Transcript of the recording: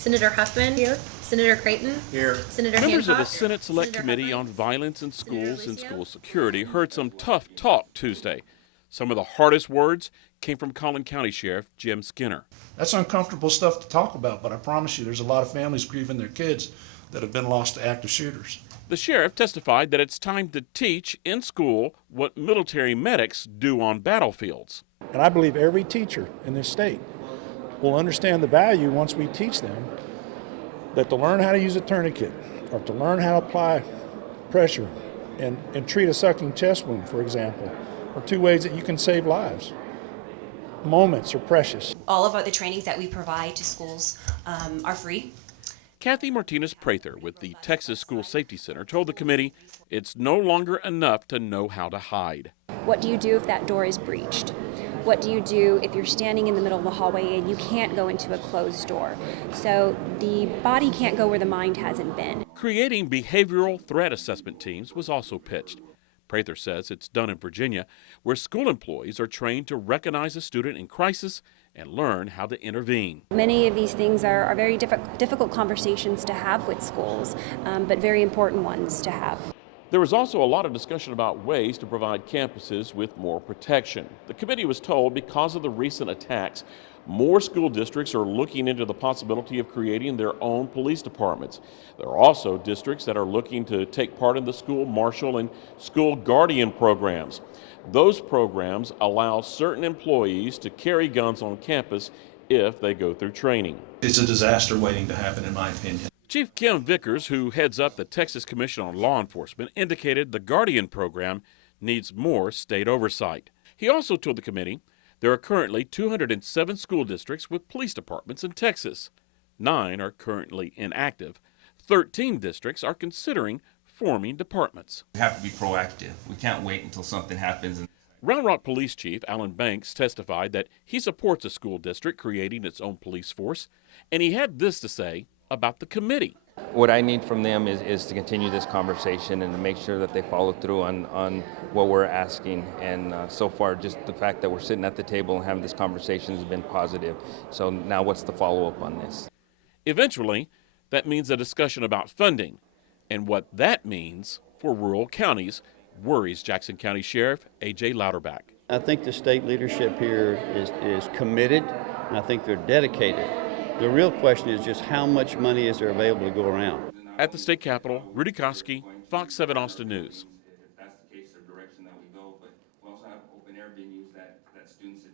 Senator Huffman. Here. Senator Creighton. Here. Senator Members of the Hancock. Senate Select Senator Committee on Huffman. Violence in Schools Senator and Lucio. School Security heard some tough talk Tuesday. Some of the hardest words came from Collin County Sheriff Jim Skinner. That's uncomfortable stuff to talk about, but I promise you there's a lot of families grieving their kids that have been lost to active shooters. The sheriff testified that it's time to teach in school what military medics do on battlefields. And I believe every teacher in this state will understand the value once we teach them that to learn how to use a tourniquet or to learn how to apply pressure and treat a sucking chest wound, for example, are two ways that you can save lives. Moments are precious. All of the trainings that we provide to schools are free. Kathy Martinez-Prather with the Texas School Safety Center told the committee it's no longer enough to know how to hide. What do you do if that door is breached? What do you do if you're standing in the middle of the hallway and you can't go into a closed door? So the body can't go where the mind hasn't been. Creating behavioral threat assessment teams was also pitched. Prather says it's done in Virginia, where school employees are trained to recognize a student in crisis and learn how to intervene. Many of these things are very difficult conversations to have with schools, but very important ones to have. There was also a lot of discussion about ways to provide campuses with more protection. The committee was told because of the recent attacks, more school districts are looking into the possibility of creating their own police departments. There are also districts that are looking to take part in the school marshal and school guardian programs. Those programs allow certain employees to carry guns on campus if they go through training. It's a disaster waiting to happen, in my opinion. Chief Kim Vickers, who heads up the Texas Commission on Law Enforcement, indicated the Guardian program needs more state oversight. He also told the committee there are currently 207 school districts with police departments in Texas. 9 are currently inactive. 13 districts are considering forming departments. We have to be proactive. We can't wait until something happens. Round Rock Police Chief Alan Banks testified that he supports a school district creating its own police force, and he had this to say about the committee. What I need from them is to continue this conversation and to make sure that they follow through on what we're asking. And so far, just the fact that we're sitting at the table and having this conversation has been positive. So now what's the follow-up on this? Eventually, that means a discussion about funding. And what that means for rural counties worries Jackson County Sheriff A.J. Louderback. I think the state leadership here is committed, and I think they're dedicated. The real question is just how much money is there available to go around. At the state capitol, Rudy Koski, Fox 7 Austin News.